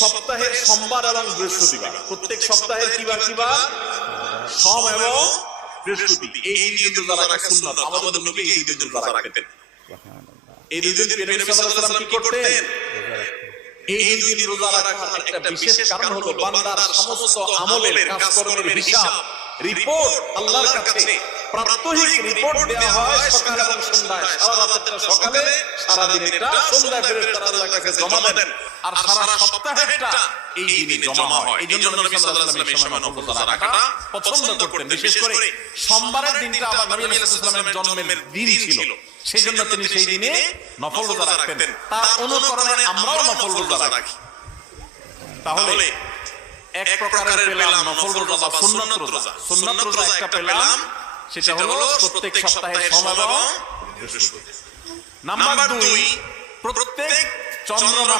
সপ্তাহের সোমবার এবং বৃহস্পতিবার, প্রত্যেক সপ্তাহের কিবার কিবার, সোম এবং বৃহস্পতি, এই দুই দিন রোজা রাখা সুন্নাত। আমাদের নবী এই দুই দিন রোজা রাখতেন। এই দুই দিন নবী সাল্লাল্লাহু আলাইহি ওয়াসাল্লাম কি করতেন? এই দুই দিন রোজা রাখার একটা বিশেষ কারণ হলো বান্দার সমস্ত আমলের কাজকর্মের হিসাব, রিপোর্ট আল্লাহর কাছে প্রাত্যহিক রিপোর্ট দেওয়া হয় সকাল এবং সন্ধ্যায়। সারা রাতেরটা সকালে, সারা দিনেরটা সন্ধ্যায় ফেরেশতারা আল্লাহর কাছে জমা দেন, আর সারা সপ্তাহেরটা এই দিনে জমা হয়। এইজন্য নবী সাল্লাল্লাহু আলাইহি ওয়াসাল্লাম এই সময় নফল রোজা রাখাটা পছন্দ করতেন। বিশেষ করে সোমবারের দিনটা আবার নবী সাল্লাল্লাহু আলাইহি ওয়াসাল্লামের জন্মের দিন ছিল, সেজন্য তিনি সেই দিনে নফল রোজা রাখতেন। তার অনুকরণে আমরাও নফল রোজা রাখি। তাহলে এক প্রকারের পেলাম নফল রোজা বা সুন্নাত রোজা। সুন্নাত রোজা একটা পেলাম, সেটা হলো প্রত্যেক সপ্তাহে সোম এবং বৃহস্পতি। নাম্বার 2, প্রত্যেক চন্দ্রমা